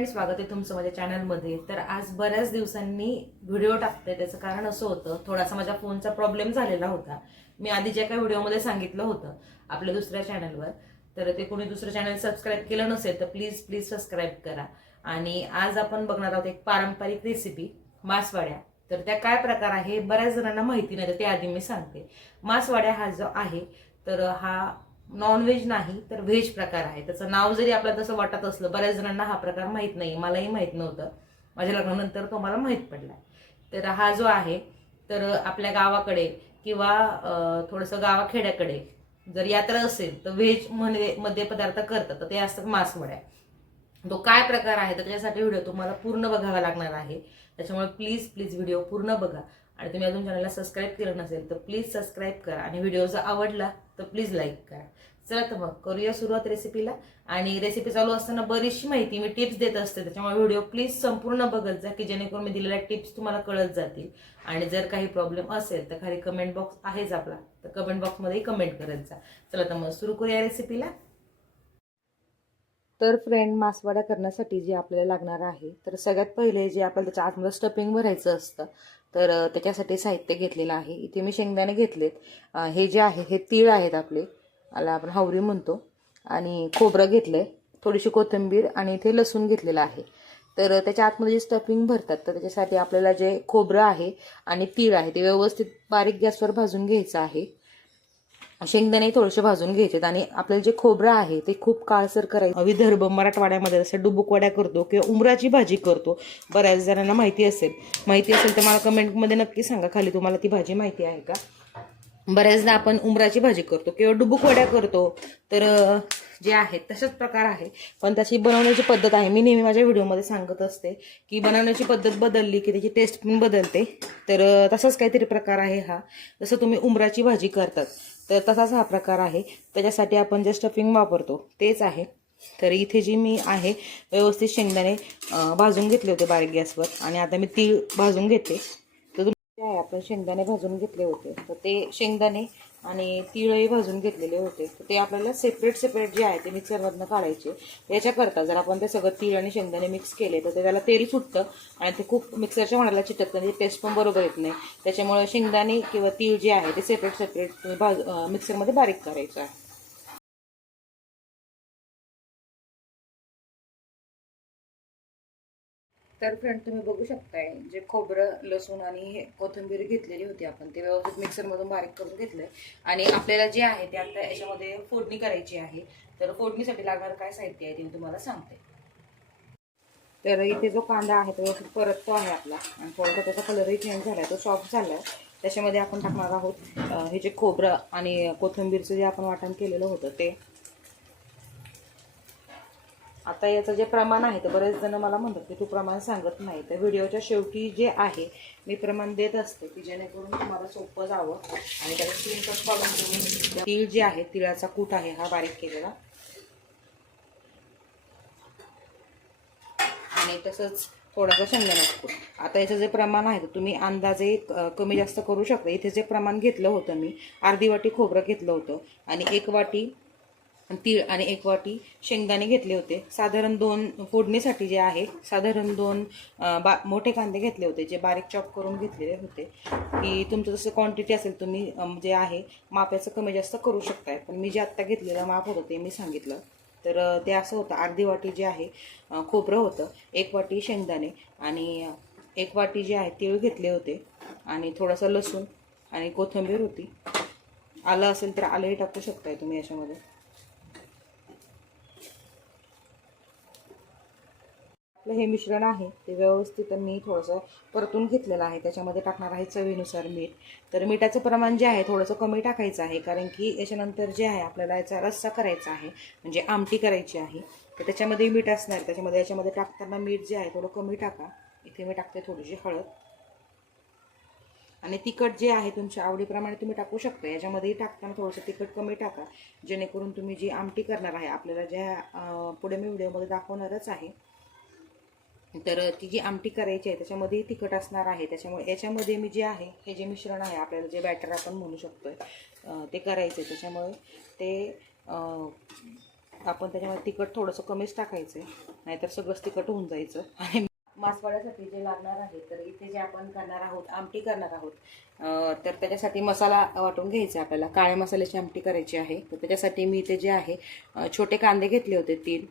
Friend स्वागत आहे तुमचं माझ्या चॅनलमध्ये. तर आज बऱ्याच दिवसांनी व्हिडिओ टाकते. त्याचं कारण असं होतं थोडासा माझ्या फोनचा प्रॉब्लेम झालेला होता. मी आधी ज्या काही व्हिडिओमध्ये सांगितलं होतं आपल्या दुसऱ्या चॅनलवर तर ते कोणी दुसरं चॅनल सबस्क्राईब केलं नसेल तर प्लीज प्लीज सबस्क्राईब करा. आणि आज आपण बघणार आहोत एक पारंपरिक रेसिपी मासवाड्या. तर त्या काय प्रकार आहे बऱ्याच जणांना माहिती नाही तर ते आधी मी सांगते. मासवाड्या हा जो आहे तर हा नॉनव्हेज नाही तर व्हेज प्रकार आहे. त्याचं नाव जरी आपल्याला तसं वाटत असलं बऱ्याच जणांना हा प्रकार माहीत नाही. मलाही माहीत नव्हतं. माझ्या लग्नानंतर तो मला माहीत पडला तर हा जो आहे तर आपल्या गावाकडे किंवा थोडंसं गावाखेड्याकडे जर यात्रा असेल तर व्हेज म्हणजे मध्ये पदार्थ करतात. तर ते असतात मासवड्या. तो काय प्रकार आहे तर त्याच्यासाठी व्हिडिओ तुम्हाला पूर्ण बघावा लागणार आहे. त्याच्यामुळे प्लीज प्लीज व्हिडिओ पूर्ण बघा. आणि तुम्ही अजून चॅनलला सबस्क्राईब केलं नसेल तर प्लीज सबस्क्राईब करा. आणि व्हिडिओ जर आवडला तर प्लीज लाईक करा. चला तर मग करूया सुरुवात रेसिपीला आणि रेसिपी चालू असताना बरीचशी माहिती मी टिप्स देत असते. त्याच्यामुळे व्हिडिओ प्लीज संपूर्ण बघत जा की जेणेकरून मी दिलेल्या टिप्स तुम्हाला कळत जातील. आणि जर काही प्रॉब्लेम असेल तर खाली कमेंट बॉक्स आहेच आपला. तर कमेंट बॉक्समध्ये कमेंट करत जा. चला तर मग सुरू करूया रेसिपीला तर फ्रेंड मासवाडा करण्यासाठी जे आपल्याला लागणार आहे तर सगळ्यात पहिले जे आपल्याला त्याच्या आतमध्ये स्टफिंग भरायचं असतं तर त्याच्यासाठी साहित्य घेतलेलं आहे. इथे मी शेंगदाणे घेतलेत. हे जे आहे हे तीळ आहेत आपले. याला आपण हावरी म्हणतो. आणि खोबरं घेतलं आहे थोडीशी कोथिंबीर आणि इथे लसूण घेतलेलं आहे. तर त्याच्या आतमध्ये जे स्टफिंग भरतात तर त्याच्यासाठी आपल्याला जे खोबरं आहे आणि तीळ आहे ते व्यवस्थित बारीक गॅसवर भाजून घ्यायचं आहे. शेंगदाणे थोडेसे भाजून घ्यायचेत आणि आपल्याला जे खोबरं आहे ते खूप काळसर करायचं. विदर्भ मराठवाड्यामध्ये जसं डुबुकवाड्या करतो किंवा उमराची भाजी करतो. बऱ्याच जणांना माहिती असेल. माहिती असेल तर मला कमेंटमध्ये नक्की सांगा. खाली तुम्हाला ती भाजी माहिती आहे का? बऱ्याचदा आपण उमराची भाजी करतो किंवा डुबुकवड्या करतो. तर जे आहेत तशाच प्रकार आहे. पण त्याची बनवण्याची पद्धत आहे. मी नेहमी माझ्या व्हिडिओमध्ये सांगत असते की बनवण्याची पद्धत बदलली की त्याची टेस्ट पण बदलते. तर तसाच काहीतरी प्रकार आहे हा. जसं तुम्ही उमराची भाजी करतात. तर तसाच हा प्रकार आहे. त्याच्यासाठी आपण जे स्टफिंग वापरतो तेच आहे. तर इथे जी मी आहे व्यवस्थित शेंगदाणे भाजून घेतले होते बारीक गॅसवर आणि आता मी तीळ भाजून घेते. तर आहे आपण शेंगदाणे भाजून घेतले होते. तर ते शेंगदाणे आणि तिळही भाजून घेतलेले होते. तर ते आपल्याला सेपरेट सेपरेट जे आहे ते मिक्सरमधनं काढायचे. याच्याकरता जर आपण ते सगळं तीळ आणि शेंगदाणे मिक्स केले तर ते त्याला तेल सुटतं आणि ते खूप मिक्सरच्या म्हणाला चिटकतं. म्हणजे टेस्ट पण बरोबर येत नाही. त्याच्यामुळे शेंगदाणे किंवा तीळ जे आहे ते सेपरेट सेपरेट तुम्ही भाज मिक्सरमध्ये बारीक करायचं आहे. तर फ्रेंड तुम्ही बघू शकताय. जे खोबरं लसूण आणि हे कोथिंबीर घेतलेली होती आपण ते व्यवस्थित मिक्सरमधून बारीक करून घेतलंय. आणि आपल्याला जे आहे ते आता याच्यामध्ये फोडणी करायची आहे. तर फोडणीसाठी लागणार काय साहित्य आहे ते मी तुम्हाला सांगते. तर इथे जो कांदा आहे तो व्यवस्थित परततो आहे आपला. आणि थोडासा त्याचा कलरही चेंज झाला आहे तो सॉफ्ट झाला आहे त्याच्यामध्ये आपण टाकणार आहोत हे जे खोबरं आणि कोथिंबीरचं जे आपण वाटण केलेलं होतं ते. आता याचं जे प्रमाण आहे तर बरेच जण मला म्हणतात की तू प्रमाण सांगत नाही. तर व्हिडिओच्या शेवटी जे आहे मी प्रमाण देत असते की जेणेकरून तुम्हाला सोपं जावं आणि त्याला स्क्रीनशॉट काढून तुम्ही तीळ जे आहे तिळाचा कूट आहे हा बारीक केलेला. आणि तसंच थोडासा शेंगदाणा कूट. आता याचं जे प्रमाण आहे तर तुम्ही अंदाजे कमी जास्त करू शकता. इथे जे प्रमाण घेतलं होतं मी अर्धी वाटी खोबरं घेतलं होतं आणि एक वाटी तीळ आणि एक वाटी शेंगदाणे घेतले होते. साधारण दोन फोडणीसाठी जे आहे साधारण दोन बा मोठे कांदे घेतले होते जे बारीक चॉप करून घेतलेले होते. की तुमचं जसं क्वांटिटी असेल तुम्ही जे आहे मापाचं कमी जास्त करू शकताय. पण मी जे आत्ता घेतलेलं माप होतं ते मी सांगितलं. तर ते असं होतं अर्धी वाटी जे आहे खोबरं होतं एक वाटी शेंगदाणे आणि एक वाटी जे आहे तीळ घेतले होते आणि थोडंसं लसूण आणि कोथिंबीर होती. आलं असेल तर आलंही टाकू शकताय तुम्ही याच्यामध्ये. आपलं हे मिश्रण आहे ते व्यवस्थित मी थोडंसं परतून घेतलेलं आहे. त्याच्यामध्ये टाकणार आहे चवीनुसार मीठ. तर मिठाचं प्रमाण जे आहे थोडंसं कमी टाकायचं आहे कारण की याच्यानंतर जे आहे आपल्याला याचा रस्सा करायचा आहे म्हणजे आमटी करायची आहे. तर त्याच्यामध्ये मीठ असणार त्याच्यामध्ये याच्यामध्ये टाकताना मीठ जे आहे थोडं कमी टाका. इथे मी टाकते थोडीशी हळद. आणि तिखट जे आहे तुमच्या आवडीप्रमाणे तुम्ही टाकू शकता. याच्यामध्येही टाकताना थोडंसं तिखट कमी टाका. जेणेकरून तुम्ही जी आमटी करणार आहे आपल्याला ज्या पुढे मी व्हिडिओमध्ये दाखवणारच आहे तर ती जी आमटी करायची आहे त्याच्यामध्येही तिखट असणार आहे. त्याच्यामुळे याच्यामध्ये मी जे आहे हे जे मिश्रण आहे आपल्याला जे बॅटर आपण म्हणू शकतो आहे ते करायचं आहे त्याच्यामुळे ते आपण त्याच्यामध्ये तिखट थोडंसं कमीच टाकायचं आहे नाहीतर सगळंच तिखट होऊन जायचं. आणि मासवाड्यासाठी जे लागणार आहे तर इथे जे आपण करणार आहोत आमटी करणार आहोत तर त्याच्यासाठी मसाला वाटून घ्यायचा आहे आपल्याला. काळ्या मसाल्याची आमटी करायची आहे. तर त्याच्यासाठी मी इथे जे आहे छोटे कांदे घेतले होते तीन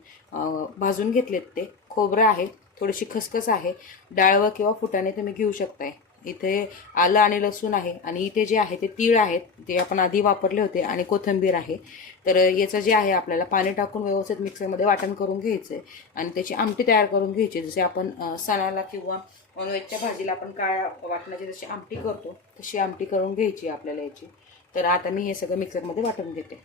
भाजून घेतलेत ते. खोबरं आहे थोडीशी खसखस आहे. डाळवं किंवा फुटाणे तुम्ही घेऊ शकताय. इथे आलं आणि लसूण आहे आणि इथे जे आहे ते तीळ आहेत ते आपण आधी वापरले होते आणि कोथिंबीर आहे. तर याचं जे आहे आपल्याला पाणी टाकून व्यवस्थित मिक्सरमध्ये वाटण करून घ्यायचं आहे आणि त्याची आमटी तयार करून घ्यायची. जसे आपण सणाला किंवा नॉनव्हेजच्या भाजीला आपण काळ्या वाटणाची जशी आमटी करतो तशी आमटी करून घ्यायची आपल्याला याची. तर आता मी हे सगळं मिक्सरमध्ये वाटून घेते.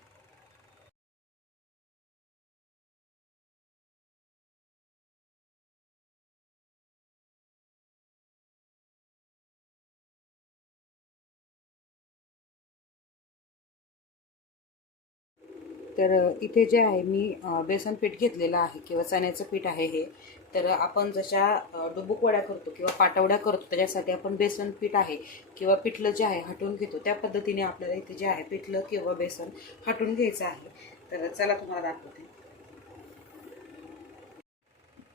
तर इथे जे आहे मी बेसन पीठ घेतलेलं आहे किंवा चण्याचं पीठ आहे हे. तर आपण जशा डुबुकवड्या वड्या करतो किंवा पाटवड्या करतो त्याच्यासाठी आपण बेसन पीठ आहे किंवा पिठलं जे आहे हटवून घेतो. त्या पद्धतीने आपल्याला इथे जे आहे पिठलं किंवा बेसन हटवून घ्यायचं आहे. तर चला तुम्हाला दाखवते.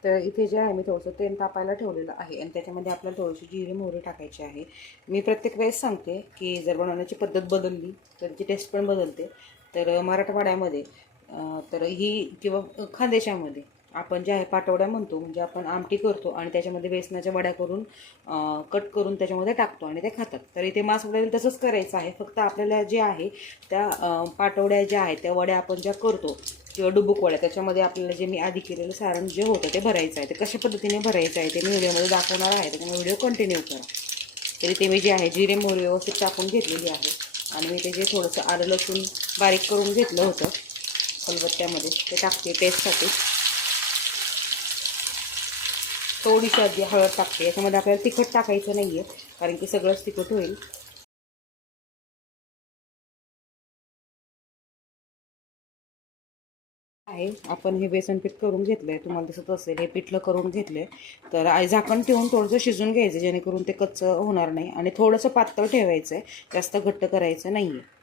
तर इथे जे आहे मी थोडंसं तेल तापायला ठेवलेलं आहे आणि त्याच्यामध्ये आपल्याला थोडीशी जिरे मोहरी टाकायची आहे. मी प्रत्येक वेळेस सांगते की जर बनवण्याची पद्धत बदलली तर ती टेस्ट पण बदलते. तर मराठवाड्यामध्ये तर ही किंवा खानदेशामध्ये आपण जे आहे पाटवड्या म्हणतो म्हणजे आपण आमटी करतो आणि त्याच्यामध्ये बेसनाच्या वड्या करून कट करून त्याच्यामध्ये टाकतो आणि ते खातात. तर इथे मासवड्याला तसंच करायचं आहे. फक्त आपल्याला जे आहे त्या पाटवड्या ज्या आहेत त्या वड्या आपण ज्या करतो किंवा डुबुक वड्या त्याच्यामध्ये आपल्याला जे मी आधी केलेलं सारण जे होतं ते भरायचं आहे. ते कशा पद्धतीने भरायचं आहे ते मी व्हिडिओमध्ये दाखवणार आहे. त्यामुळे व्हिडिओ कंटिन्यू करा. तरी ते मी जे आहे जिरे मोहरी व्यवस्थित टाकून घेतलेली आहे. आणि मी ते जे थोडंसं आलं लसूण बारीक करून घेतलं होतं खलबत्त्यामध्ये ते टाकते टेस्टसाठी थोडीशी आधी हळद टाकते याच्यामध्ये आपल्याला तिखट टाकायचं नाही आहे कारण की सगळंच तिखट होईल. आहे. आपण हे बेसन पीठ करून घेतलंय. तुम्हाला दिसत असेल हे पिठलं करून घेतलंय. तर आई झाकण ठेवून थोडंसं शिजून घ्यायचं जेणेकरून ते कच्चं होणार नाही. आणि थोडंसं पातळ ठेवायचं आहे जास्त घट्ट करायचं नाही आहे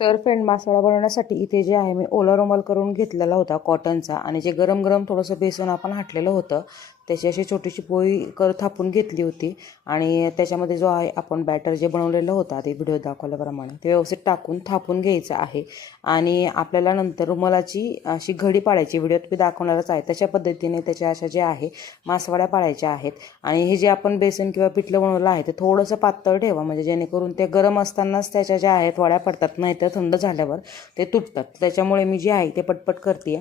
तर फ्रेंड मसाला बनवण्यासाठी इथे जे आहे मी ओला रुमाल करून घेतलेला होता कॉटनचा. आणि जे गरम गरम थोडंसं बेसन आपण हाटलेलं होतं त्याची अशी छोटीशी पोळी कर थापून घेतली होती. आणि त्याच्यामध्ये जो आहे आपण बॅटर जे बनवलेलं होतं आधी व्हिडिओ दाखवल्याप्रमाणे ते व्यवस्थित टाकून थापून घ्यायचं आहे. आणि आपल्याला नंतर रुमालाची अशी घडी पाडायची व्हिडिओत मी दाखवणारच आहे. तशा पद्धतीने त्याच्या अशा ज्या आहे मासवाड्या पाडायच्या आहेत. आणि हे जे आपण बेसन किंवा पिठलं बनवलं आहे ते थोडंसं पातळ ठेवा. म्हणजे जेणेकरून ते गरम असतानाच त्याच्या ज्या आहेत वड्या पडतात नाहीतर थंड झाल्यावर ते तुटतात. त्याच्यामुळे मी जे आहे ते पटपट करते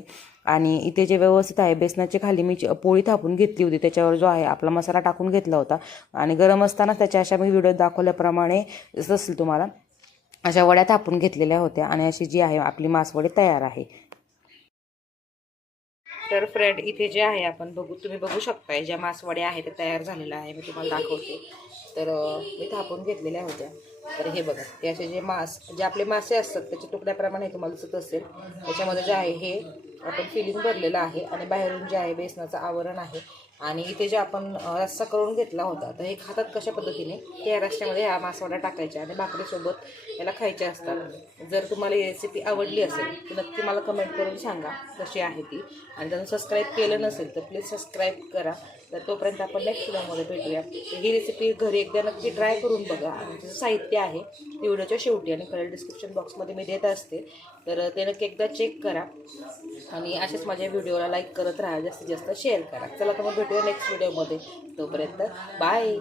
आणि इथे जे व्यवस्थित आहे बेसनाची खाली मी पोळी थापून घेतली होती. त्याच्यावर जो आहे आपला मसाला टाकून घेतला होता. आणि गरम असताना त्याच्या अशा मी व्हिडिओ दाखवल्याप्रमाणे असेल तुम्हाला अशा वड्या थापून घेतलेल्या होत्या आणि अशी जी आहे आपली मासवडी तयार आहे. तर फ्रेंड इथे जे आहे आपण बघू तुम्ही बघू शकताय ज्या मासवड्या आहेत त्या तयार झालेल्या आहे मी तुम्हाला दाखवते. तर मी थापून घेतलेल्या होत्या. तर हे बघा ते असे जे मास जे आपले मासे असतात त्याच्या तुकड्याप्रमाणे तुम्हाला दिसत असेल. त्याच्यामध्ये जे आहे हे आपण फिलिंग भरलेलं आहे आणि बाहेरून जे आहे बेसनाचं आवरण आहे आणि इथे जे आपण रस्सा करून घेतला होता तर हे खातात कशा पद्धतीने? ते या रस्त्यामध्ये ह्या मासवाडा टाकायच्या आणि भाकरीसोबत याला खायच्या असतात. जर तुम्हाला ही रेसिपी आवडली असेल तर नक्की मला कमेंट करून सांगा कशी आहे ती. आणि जर सबस्क्राईब केलं नसेल तर प्लीज सबस्क्राईब करा. तर तोपर्यंत आपण नेक्स्ट व्हिडिओमध्ये भेटूया. ही रेसिपी घरी एकदा नक्की ट्राय करून बघा. आणि साहित्य आहे ते व्हिडिओच्या शेवटी आणि खाली डिस्क्रिप्शन बॉक्समध्ये मी देत असते. तर ते नक्की एकदा चेक करा. आणि असेच माझ्या व्हिडिओला लाईक करत राहा. जास्तीत जास्त शेअर करा. चला तर मग भेटूया नेक्स्ट व्हिडिओमध्ये. तोपर्यंत बाय